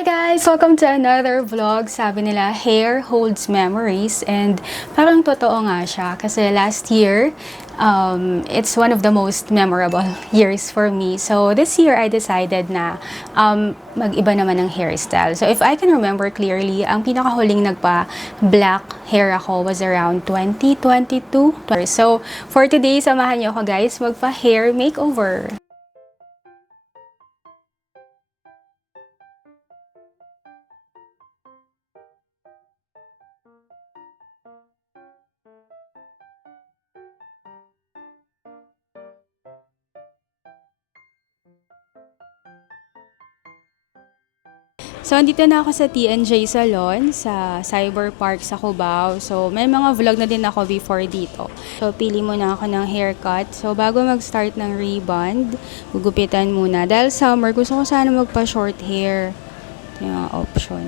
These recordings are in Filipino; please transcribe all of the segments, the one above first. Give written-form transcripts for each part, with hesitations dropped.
Hi guys! Welcome to another vlog. Sabi nila, hair holds memories and parang totoo nga siya kasi last year, it's one of the most memorable years for me. So this year, I decided na mag-iba naman ng hairstyle. So if I can remember clearly, ang pinakahuling nagpa-black hair ako was around 2022. So for today, samahan niyo ako guys magpa-hair makeover. So, andito na ako sa TNJ Salon sa Cyber Park sa Cubao. So, may mga vlog na din ako before dito. So, pili muna ako ng haircut. So, bago mag-start ng rebond, gugupitan muna. Dahil summer, gusto ko sana magpa-short hair. Ito yung mga option.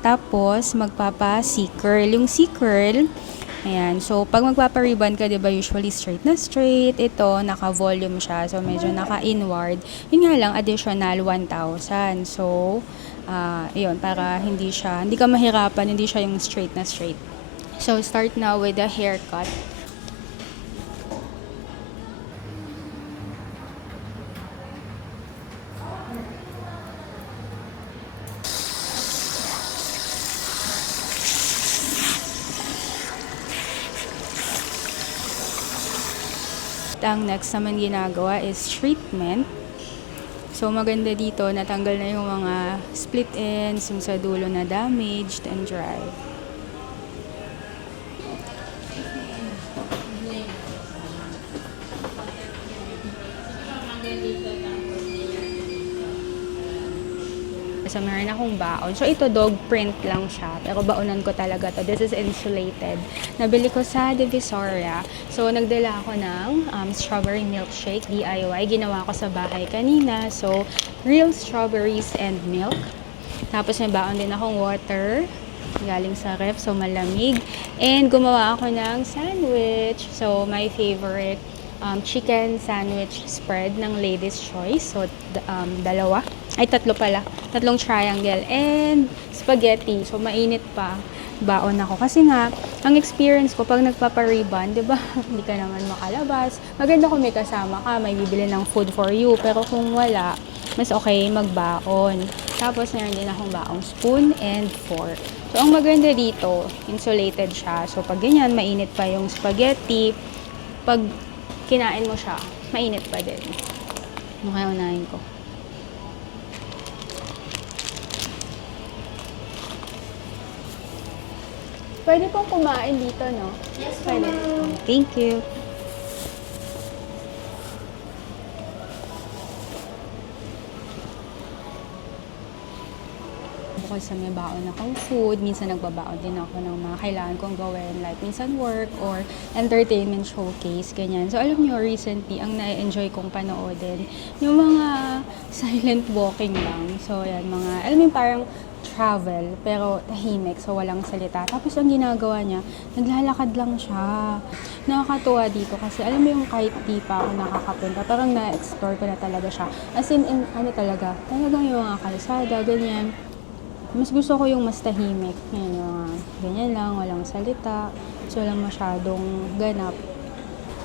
Tapos, magpapa-C-curl. Yung C-curl, ayan. So, pag magpapa-ribbon ka, diba, usually straight na straight. Ito, naka-volume siya. So, medyo naka-inward. Yun nga lang, additional 1,000. So, yun, para hindi ka mahirapan, hindi siya yung straight na straight. So, start now with the haircut. Ang next naman ginagawa is treatment. So, maganda dito, natanggal na yung mga split ends, yung sa dulo na damaged and dry. So, meron akong baon. So, ito dog print lang siya. Pero baonan ko talaga to. This is insulated. Nabili ko sa Divisoria. So, nagdala ako ng strawberry milkshake, DIY. Ginawa ko sa bahay kanina. So, real strawberries and milk. Tapos, may baon din akong water. Galing sa ref. So, malamig. And, gumawa ako ng sandwich. So, my favorite chicken sandwich spread ng Ladies Choice. So, dalawa. Ay, tatlo pala. Tatlong triangle. And spaghetti. So, mainit pa. Baon ako. Kasi nga, ang experience ko, pag nagpapa-ribbon, di ba, hindi ka naman makalabas. Maganda kung may kasama ka, may bibili ng food for you. Pero kung wala, mas okay magbaon. Tapos, meron din akong baong spoon and fork. So, ang maganda dito, insulated siya. So, pag ganyan, mainit pa yung spaghetti. Pag kinain mo siya, mainit pa din. Ano kaya unahin ko? Pwede pong kumain dito, no? Yes, pwede. Thank you. Bukod sa may baon akong food, minsan nagbabaon din ako ng mga kailangan kong gawin, like minsan work or entertainment showcase, ganyan. So, alam nyo, recently, ang na-enjoy kong panoodin, yung mga silent walking lang. So, yan, mga, alam mo parang travel, pero tahimik, so walang salita. Tapos, ang ginagawa niya, naglalakad lang siya. Nakakatuwa dito kasi, alam mo yung kahit di pa ako nakakapunta, parang na-explore ko na talaga siya. As in talagang yung mga kalsada, ganyan. Mas gusto ko yung mas tahimik. Yan, yung ganyan lang, walang salita. So, walang masyadong ganap.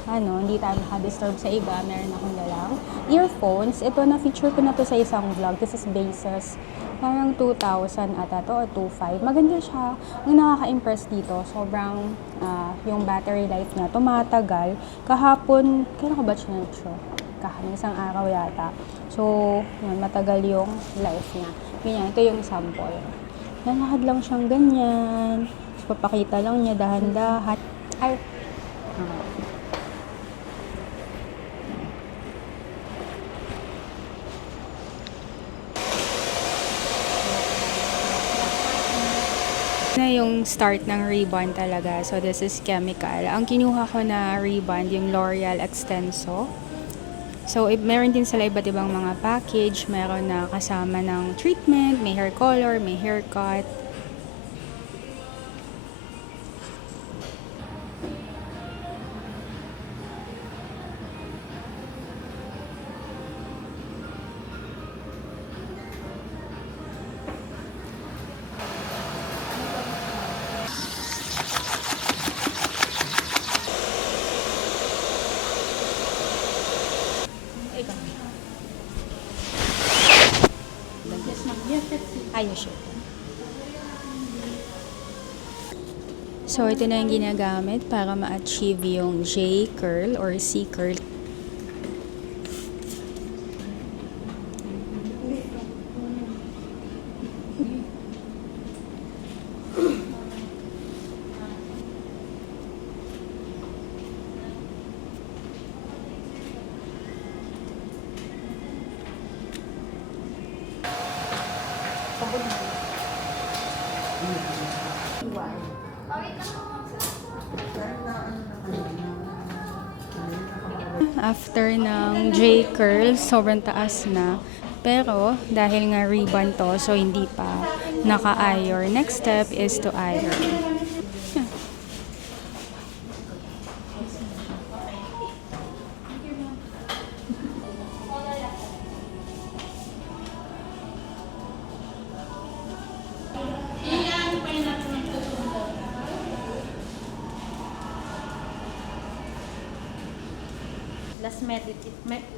Hindi tayo makadisturb sa iba. Meron akong dalang earphones. Ito, na-feature ko na to sa isang vlog. This is Bases. Parang 2,000 ata to or 2,500. Maganda siya. Ang nakaka-impress dito, sobrang yung battery life niya, tumatagal. Kahapon, kailan ko batch na ito? Isang araw yata. So, yun, matagal yung life niya. Ganyan, ito yung sample. Lalakad lang siyang ganyan. So, papakita lang niya dahan-dahan. Ay, na yung start ng rebond talaga. So, this is chemical. Ang kinuha ko na rebond, yung L'Oreal Extenso. So, meron din sila iba't ibang mga package. Meron na kasama ng treatment, may hair color, may haircut. ayos siya. So, ito na yung ginagamit para ma-achieve yung J curl or C curl. After ng J curl, sobrang taas na. Pero, dahil nga ribbon to, so hindi pa naka-iron. Next step is to iron.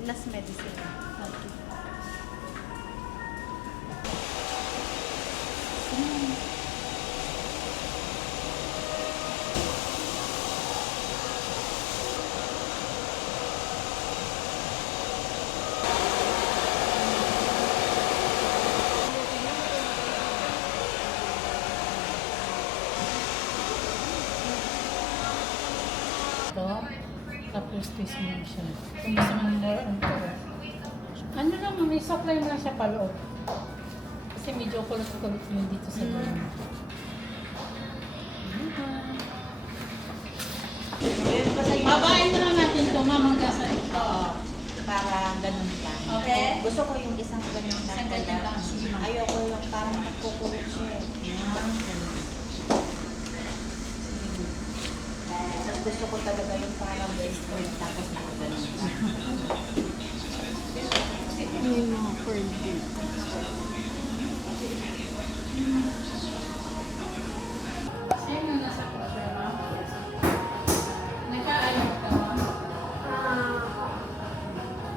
Last medicine. Okay. Tapos twist mo siya. Kung gusto mo more on color. Ano lang, may supply mo lang siya paloob. Kasi medyo kulot-kulot yun dito sa dulo. Babain na lang natin ito, mamang gasa ito. Para ganun lang. Okay. Gusto ko yung isang ganun lang. Isang ganyan lang. Sige, ma'am. Ayoko yung parang nagkukulot siya. At gusto ko talaga yung parang western tapos nakaganon. Yung mga curl din. Sino nasa problema? Nagkaayon ka?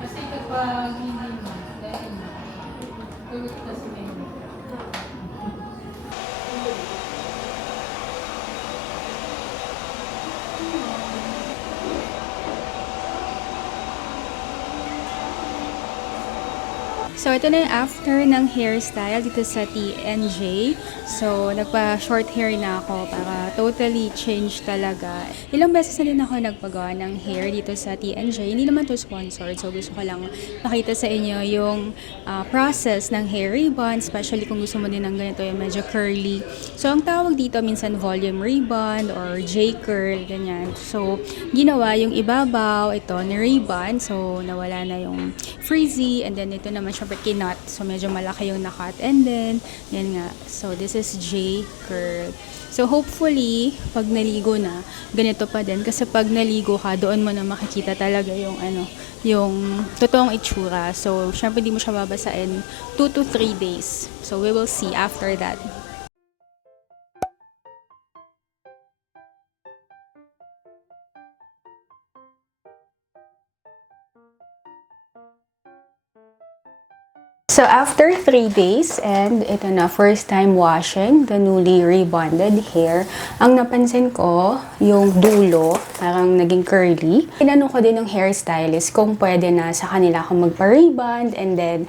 Kasi kapag hindi mo, dahil kulot kasi ngayon. So, ito na yung after ng hairstyle dito sa TNJ. So, nagpa-short hair na ako para totally change talaga. Ilang beses na din ako nagpagawa ng hair dito sa TNJ. Hindi naman to sponsored. So, gusto ko lang pakita sa inyo yung process ng hair ribbon, especially kung gusto mo din ng ganito yung medyo curly. So, ang tawag dito minsan volume ribbon or J-curl, ganyan. So, ginawa yung ibabaw, ito, ni ribbon. So, nawala na yung frizzy. And then, ito naman syempre kinot. So, medyo malaki yung nakat. And then, yan nga. So, this is J-curl. So, hopefully, pag naligo na, ganito pa din. Kasi pag naligo ka, doon mo na makikita talaga yung yung totoong itsura. So, syempre, di mo siya babasain 2 to 3 days. So, we will see after that. So, after 3 days, and ito na, first time washing the newly rebonded hair, ang napansin ko, yung dulo, parang naging curly. Tinanong ko din ng hairstylist kung pwede na sa kanila akong magpa-rebond, and then,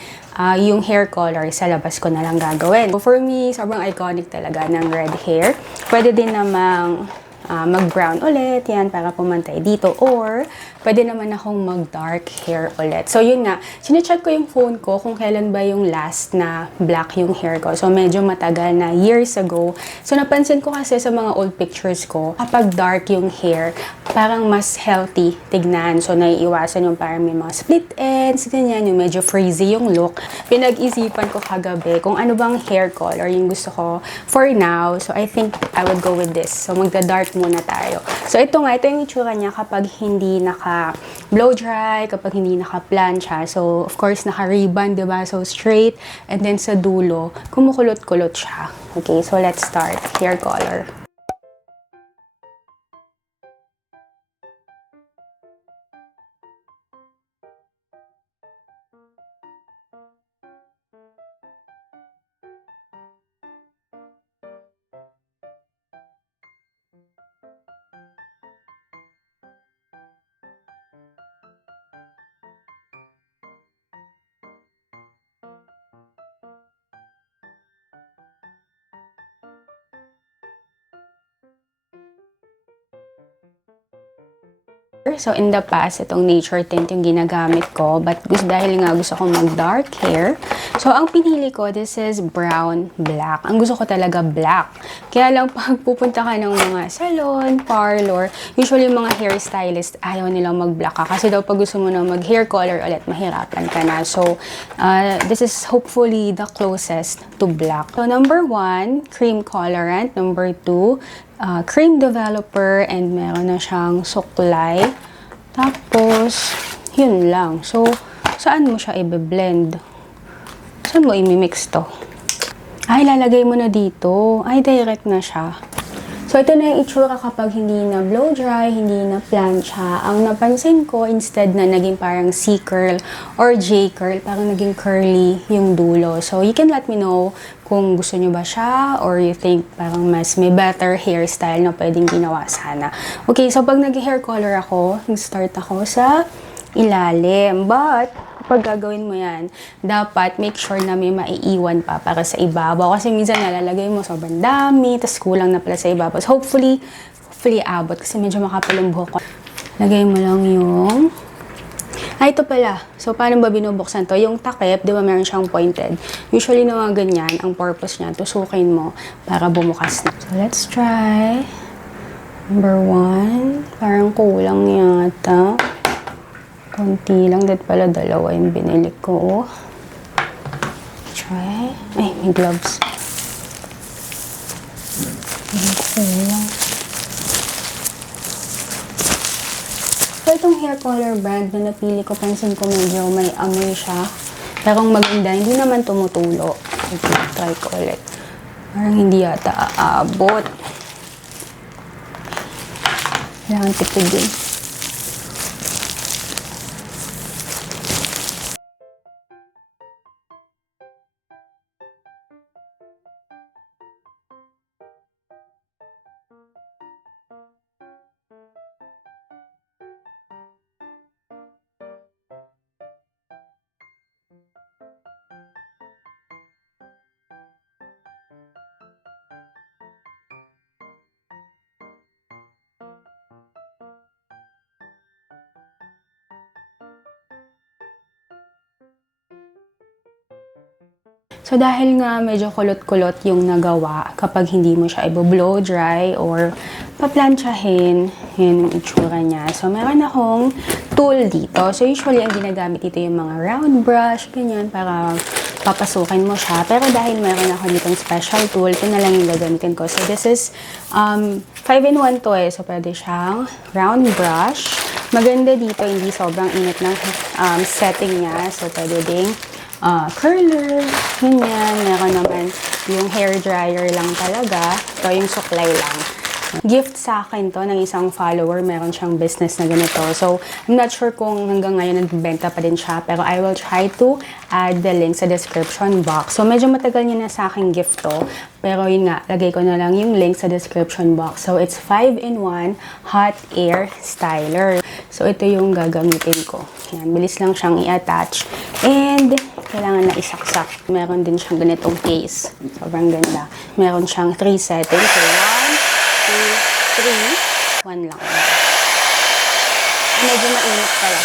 yung hair color, sa labas ko na lang gagawin. So, for me, sobrang iconic talaga ng red hair. Pwede din namang mag-brown ulit, yan, para pumantay dito. Or, pwede naman akong mag-dark hair ulit. So, yun nga, sinecheck ko yung phone ko kung kailan ba yung last na black yung hair ko. So, medyo matagal na, years ago. So, napansin ko kasi sa mga old pictures ko, kapag dark yung hair, parang mas healthy tignan. So, naiiwasan yung parang may mga split ends, ganyan, yung medyo frizzy yung look. Pinag-isipan ko kagabi kung ano bang hair color yung gusto ko for now. So, I think I would go with this. So, magda-dark muna tayo. So, ito yung itsura niya kapag hindi naka-blow dry, kapag hindi naka-plancha. So, of course, naka-ribbon, diba? So, straight. And then, sa dulo, kumukulot-kulot siya. Okay, so let's start. Hair color. So, in the past, itong nature tint yung ginagamit ko. But dahil nga gusto kong mag-dark hair. So, ang pinili ko, this is brown black. Ang gusto ko talaga black. Kaya lang, pag pupunta ka ng mga salon, parlor, usually yung mga hairstylist, ayaw nilang mag-black ka. Kasi daw, pag gusto mo na mag-hair color ulit, mahirapan ka na. So, this is hopefully the closest to black. So, number 1, cream colorant. Number 2, cream developer, and meron na siyang suklay. Tapos, yun lang. So, saan mo siya i-blend? Saan mo i-mix to? Ay, lalagay mo na dito. Ay, direct na siya. So, ito na yung itsura kapag hindi na blow dry, hindi na plancha. Ang napansin ko, instead na naging parang C-curl or J-curl, parang naging curly yung dulo. So, you can let me know kung gusto nyo ba siya or you think parang mas may better hairstyle na pwedeng ginawa sana. Okay, so pag nag-hair color ako, nag-start ako sa ilalim. But, pag gagawin mo yan, dapat make sure na may maiiwan pa para sa ibabaw. Kasi minsan nalalagay mo sobrang dami, tas kulang na pala sa ibabaw. So, hopefully abot kasi medyo makapal yung buhok ko. Lagay mo lang yung... ito pala. So, paano ba binubuksan to? Yung takip, di ba meron siyang pointed? Usually na mga ganyan, ang purpose niya, tusukin mo para bumukas na. So, let's try. Number 1. Parang kulang yata. Konti lang. Dahil pala dalawa yung binili ko. Try. Ay, may gloves. Kulang. So, itong hair color brand na napili ko, pansin ko medyo may amoy siya. Pero ang maganda, hindi naman tumutulo. Okay, try ko ulit. Parang hindi yata aabot. Kailangan tipid din. So, dahil nga medyo kulot-kulot yung nagawa kapag hindi mo siya i-blow dry or paplansyahin, yun yung itsura niya. So, meron akong tool dito. So, usually, ang ginagamit dito yung mga round brush, ganyan, para papasukin mo siya. Pero dahil meron ako ditong special tool, ito na lang yung gagamitin ko. So, this is 5-in-1 to eh. So, pwede siyang round brush. Maganda dito, hindi sobrang init ng setting niya. So, pwede ding curler, ganyan. Meron naman yung hair dryer lang talaga. Ito yung suklay lang. Gift sa akin to ng isang follower. Meron siyang business na ganito. So, I'm not sure kung hanggang ngayon nagbenta pa din siya. Pero I will try to add the link sa description box. So, medyo matagal niya na sa akin gift to. Pero yun nga, lagay ko na lang yung link sa description box. So, it's 5-in-1 hot air styler. So, ito yung gagamitin ko. Yan, bilis lang siyang i-attach. And, kailangan na isaksak. Meron din siyang ganitong case. Sobrang ganda. Meron siyang 3 settings. So, 1, 2, 3. 1 lang. Medyo mainit pala.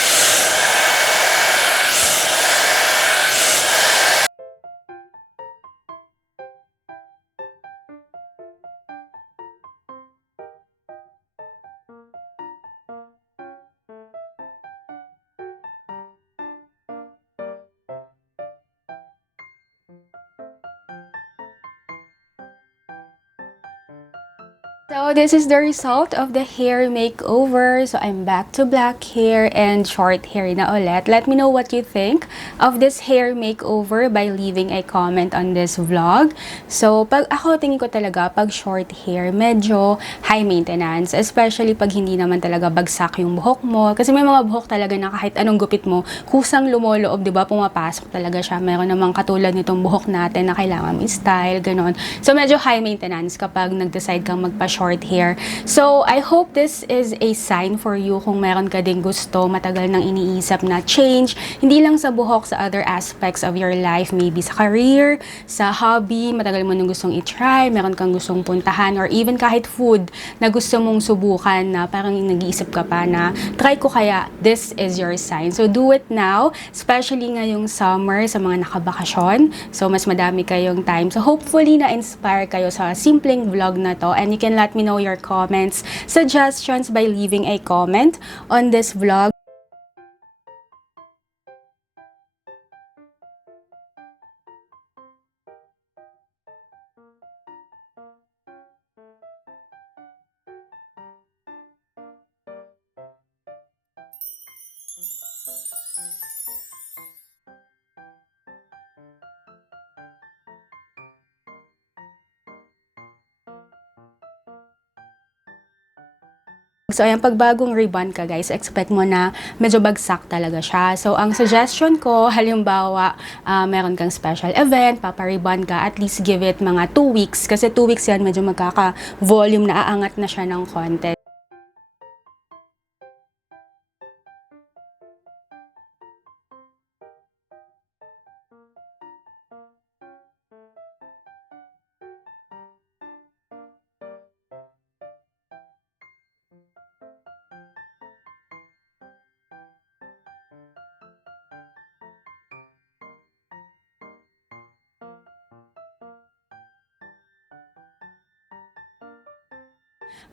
So, this is the result of the hair makeover. So, I'm back to black hair and short hair na ulit. Let me know what you think of this hair makeover by leaving a comment on this vlog. So, pag ako, tingin ko talaga, pag short hair, medyo high maintenance. Especially pag hindi naman talaga bagsak yung buhok mo. Kasi may mga buhok talaga na kahit anong gupit mo, kusang lumoloob, di ba? Pumapasok talaga siya. Meron namang katulad nitong buhok natin na kailangan may style, ganon. So, medyo high maintenance kapag nag-decide kang magpa short hair. So, I hope this is a sign for you kung meron ka ding gusto, matagal nang iniisip na change, hindi lang sa buhok, sa other aspects of your life, maybe sa career, sa hobby, matagal mo nang gustong i-try, meron kang gustong puntahan, or even kahit food na gusto mong subukan na parang nag-iisip ka pa na, try ko kaya, this is your sign. So, do it now, especially ngayong summer sa mga nakabakasyon. So, mas madami kayong time. So, hopefully, na-inspire kayo sa simpleng vlog na to. And you can let me know your comments, suggestions by leaving a comment on this vlog. So, ayan, pag bagong ribbon ka, guys, expect mo na medyo bagsak talaga siya. So, ang suggestion ko, halimbawa, meron kang special event, paparibbon ka, at least give it mga 2 weeks. Kasi 2 weeks yan, medyo magkaka-volume na aangat na siya ng konti.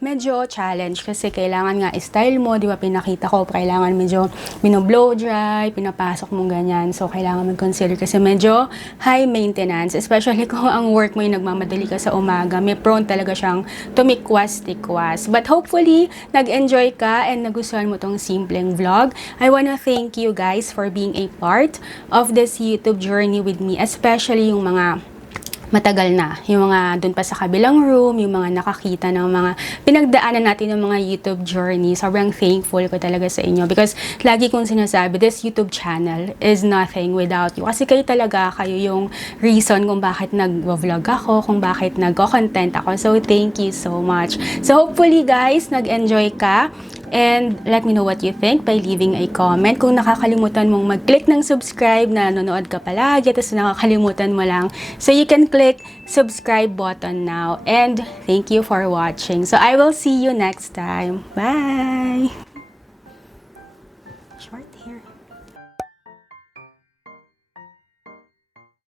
Medyo challenge kasi kailangan nga style mo, di ba pinakita ko, kailangan medyo blow dry, pinapasok mo ganyan. So, kailangan mag-consider kasi medyo high maintenance, especially kung ang work mo yung nagmamadali ka sa umaga, may prone talaga siyang tumikwas-tikwas. But hopefully, nag-enjoy ka and nagustuhan mo tong simpleng vlog. I wanna thank you guys for being a part of this YouTube journey with me, especially yung mga matagal na. Yung mga dun pa sa kabilang room, yung mga nakakita ng mga pinagdaanan natin ng mga YouTube journey. Sobrang thankful ko talaga sa inyo because lagi kong sinasabi, this YouTube channel is nothing without you. Kasi kayo talaga, kayo yung reason kung bakit nag-vlog ako, kung bakit nag-content ako. So, thank you so much. So, hopefully guys, nag-enjoy ka. And let me know what you think by leaving a comment. Kung nakakalimutan mong mag-click ng subscribe na nanonood ka palagi, tapos nakakalimutan mo lang, so you can click subscribe button now. And thank you for watching. So I will see you next time. Bye! Short hair.